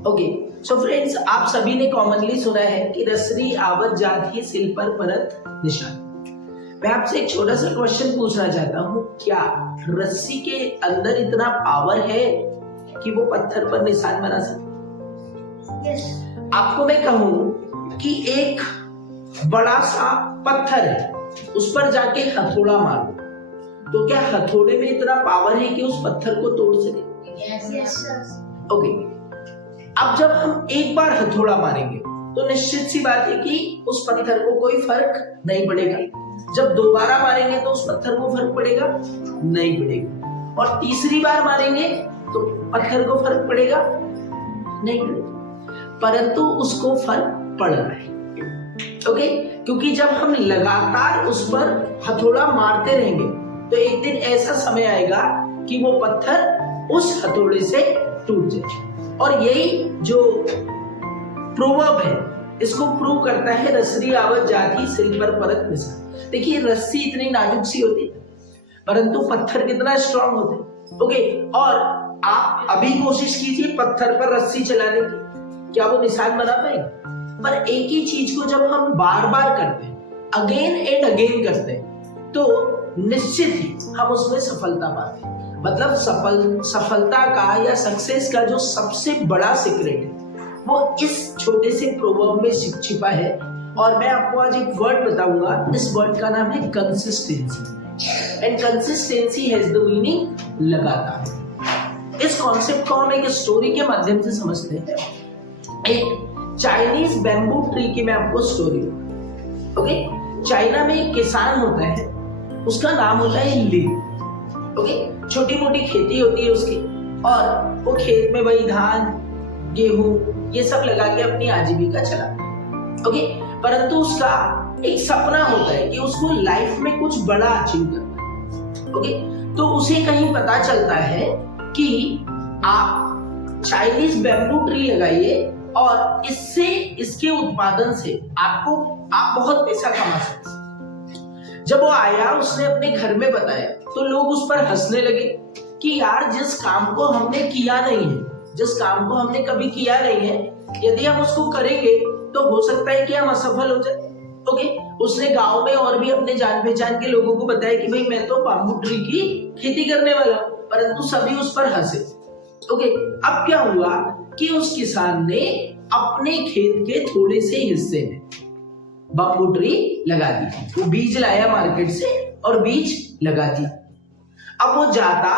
Okay, so friends, आप सभी ने कॉमनली सुना है कि रसरी आवत जाती सिल पर परत निशान। मैं आपसे एक छोटा सा क्वेश्चन पूछना चाहता हूँ, क्या रस्सी के अंदर इतना पावर है कि वो पत्थर पर निशान बना सके? Yes. आपको मैं कहूँ कि एक बड़ा सा पत्थर है, उस पर जाके हथौड़ा मारो, तो क्या हथौड़े में इतना पावर है कि उस पत्थर को तोड़ सके? Yes, sir. ओके, अब जब हम एक बार हथौड़ा मारेंगे तो निश्चित सी बात है कि उस पत्थर को कोई फर्क नहीं पड़ेगा। जब दोबारा मारेंगे तो उस पत्थर को फर्क पड़ेगा? नहीं पड़ेगा। और तीसरी बार मारेंगे तो पत्थर को फर्क पड़ेगा? नहीं पड़ेगा। परंतु उसको फर्क पड़ रहा है। ओके, क्योंकि जब हम लगातार उस पर हथौड़ा मारते रहेंगे तो एक दिन ऐसा समय आएगा कि वो पत्थर उस हथौड़े से टूट जाए। और यही जो प्रोवर्ब है, इसको प्रूव करता है रसरी आवत जाती सिल पर परत निशान। देखिए, रस्सी इतनी नाजुक सी होती है, परंतु पत्थर कितना स्ट्रांग होता है। ओके, और आप अभी कोशिश कीजिए पत्थर पर रस्सी चलाने की, क्या वो निशान बना पाएगा? पर एक ही चीज को जब हम बार बार करते हैं, अगेन एंड अगेन करते हैं, तो निश्चित ही हम उसमें सफलता पाते हैं। मतलब सफलता का या सक्सेस का जो सबसे बड़ा सीक्रेट है वो इस छोटे से प्रोवर्ब में छिपा है। और मैं आपको आज एक वर्ड बताऊंगा, इस वर्ड का नाम है consistency. And consistency has the meaning लगातार। इस कॉन्सेप्ट को हम एक स्टोरी के माध्यम से समझते हैं। एक चाइनीज बैम्बू ट्री की मैं आपको स्टोरी। ओके, चाइना में एक किसान होता है, उसका नाम होता है ली। ओके, छोटी मोटी खेती होती है उसकी, और वो खेत में वही धान गेहूं ये सब लगा के अपनी आजीविका चलाता है। ओके, परंतु उसका एक सपना होता है कि उसको लाइफ में कुछ बड़ा अचीव करना है। ओके, तो उसे कहीं पता चलता है कि आप चाइनीज बैम्बू ट्री लगाइए और इससे, इसके उत्पादन से आप बहुत पैसा कमा सकते हैं। जब वो आया, उसने अपने घर में बताया तो लोग उस पर हंसने लगे कि यार, जिस काम को हमने किया नहीं है, जिस काम को हमने कभी किया नहीं है, यदि हम उसको करेंगे तो हो सकता है कि हम असफल हो जाए। ओके, उसने गांव में और भी अपने जान पहचान के लोगों को बताया कि भाई मैं तो बैम्बू ट्री की खेती करने वाला हूं, परंतु सभी उस पर हंसे। ओके, अब क्या हुआ कि उस किसान ने अपने खेत के थोड़े से हिस्से में बैम्बू ट्री लगा दी। वो बीज लाया मार्केट से और बीज लगा दी। अब वो जाता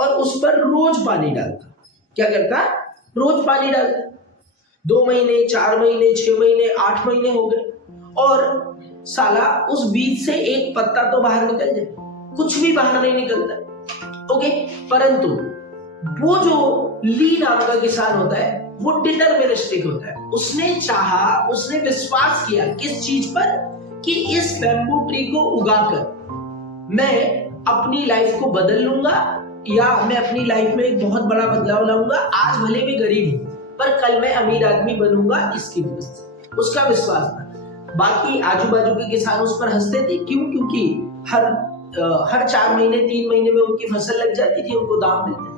और उस पर रोज पानी डालता। क्या करता? रोज पानी डालता। 2 महीने, 4 महीने, 6 महीने, 8 महीने हो गए, और साला उस बीज से एक पत्ता तो बाहर निकल जाए, कुछ भी बाहर नहीं निकलता। ओके, परंतु वो जो ली नाम का किसान होता है वो डिटरमिनिस्टिक होता है। उसने चाहा, उसने विश्वास किया किस चीज पर? कि इस बैम्बू ट्री को उगाकर मैं अपनी लाइफ को बदल लूंगा, या मैं अपनी लाइफ में एक बहुत बड़ा बदलाव लाऊंगा। आज भले मैं गरीब हूं, पर कल मैं अमीर आदमी बनूंगा, इसकी वजह से उसका विश्वास था। बाकी आजू बाजू के किसान उस पर हंसते थे। क्यों? क्योंकि हर 4 महीने 3 महीने में उनकी फसल लग जाती थी, उनको दाम मिलते थे।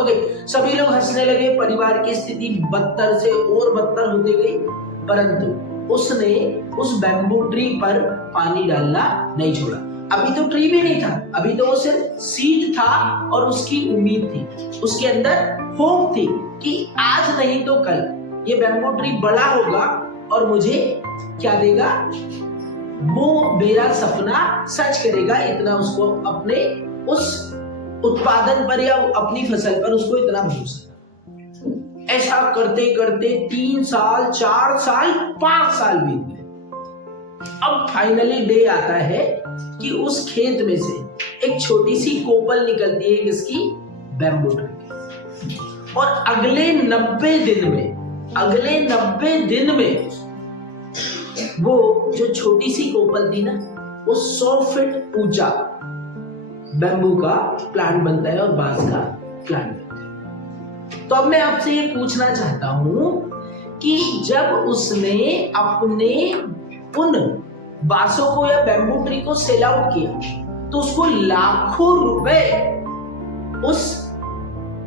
ओके, सभी लोग हंसने लगे। परिवार की स्थिति बदतर से और बदतर होती गई, परंतु उसने उस बैम्बू ट्री पर पानी डालना नहीं छोड़ा। अभी तो ट्री भी नहीं था, अभी तो वो सिर्फ सीड था, और उसकी उम्मीद थी, उसके अंदर होप थी कि आज नहीं तो कल ये बैम्बू ट्री बड़ा होगा और मुझे क्या देगा, वो मेरा सपना सच करेगा। इतना उसको अपने उस उत्पादन पर या अपनी फसल पर उसको इतना भरोसा। ऐसा करते करते 3 साल, 4 साल, 5 साल बीत गए। अब फाइनली डे आता है कि उस खेत में से एक छोटी सी कोपल निकलती है, किसकी? बैम्बू ट्री की। और अगले 90 दिन में वो जो छोटी सी कोपल थी ना, वो 100 फीट ऊंचा बैम्बू का प्लांट बनता है और बांस का प्लांट बनता है। तो अब मैं आपसे ये पूछना चाहता हूं कि जब उसने अपने उन बांसों को या बैम्बू ट्री को सेल आउट किया तो उसको लाखों रुपए उस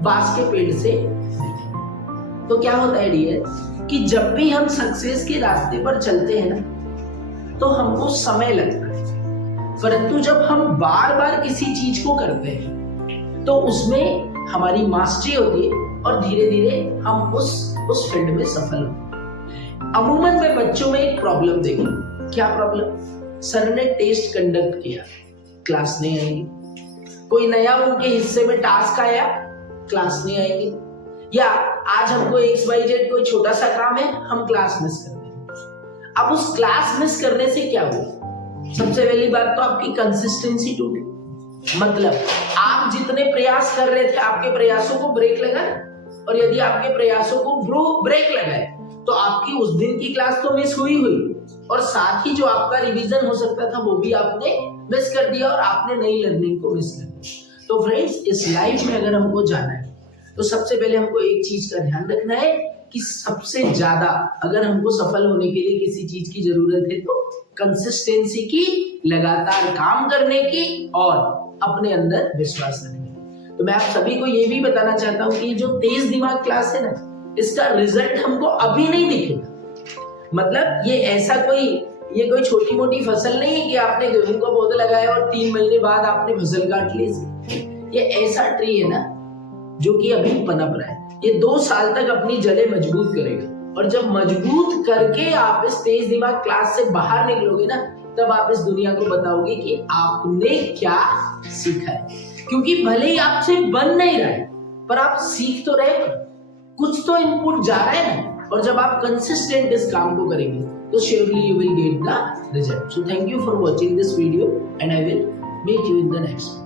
बांस के पेड़ से मिले। तो क्या होता है डियर कि जब भी हम सक्सेस के रास्ते पर चलते हैं ना तो हमको समय लगता है, परंतु जब हम बार बार किसी चीज को करते हैं तो उसमें हमारी मास्टरी होती है और धीरे धीरे हम उस फील्ड में सफल होते हैं। अमूमन मैं बच्चों में एक प्रॉब्लम देखी। क्या प्रॉब्लम? सर ने टेस्ट कंडक्ट किया, क्लास नहीं आएगी। कोई नया उनके हिस्से में टास्क आया, क्लास नहीं आएगी। या आज हमको XYZ कोई छोटा सा काम है, हम क्लास मिस कर देंगे। अब उस क्लास मिस करने से क्या हुआ? सबसे पहली बात तो आपकी कंसिस्टेंसी टूटी। मतलब आप जितने प्रयास कर रहे थे आपके प्रयासों को ब्रेक लगा, और यदि आपके प्रयासों को ब्रेक लगाए तो आपकी उस दिन की क्लास तो मिस हुई और साथ ही जो आपका रिवीजन हो सकता था वो भी आपने मिस कर दिया और आपने नई लर्निंग को मिस कर दिया। तो फ्रेंड्स, इस लाइफ में अगर हमको जाना है तो सबसे पहले हमको एक चीज का ध्यान रखना है कि सबसे ज्यादा अगर हमको सफल होने के लिए किसी चीज की जरूरत है तो कंसिस्टेंसी की, लगातार काम करने की और अपने अंदर विश्वास रखने की। तो मैं आप सभी को ये भी बताना चाहता हूँ कि जो तेज दिमाग क्लास है ना, इसका रिजल्ट हमको अभी नहीं दिखेगा। मतलब ये कोई छोटी मोटी फसल नहीं है कि आपने गेहूं का पौधा लगाया और 3 महीने बाद आपने फसल काट ली। ये ऐसा ट्री है ना जो कि अभी पनप रहा है। ये 2 साल तक अपनी जड़ें मजबूत करेगा, और जब मजबूत करके आप इस तेज दिमाग क्लास से बाहर निकलोगे ना, तब आप इस दुनिया को बताओगे कि आपने क्या सीखा है। क्योंकि भले ही आपसे बन नहीं रहा है, पर आप सीख तो रहे हो, कुछ तो इनपुट जा रहा है ना। और जब आप कंसिस्टेंट इस काम को करेंगे तो surely you will get the result. So thank you for watching this video and I will meet you in the next one.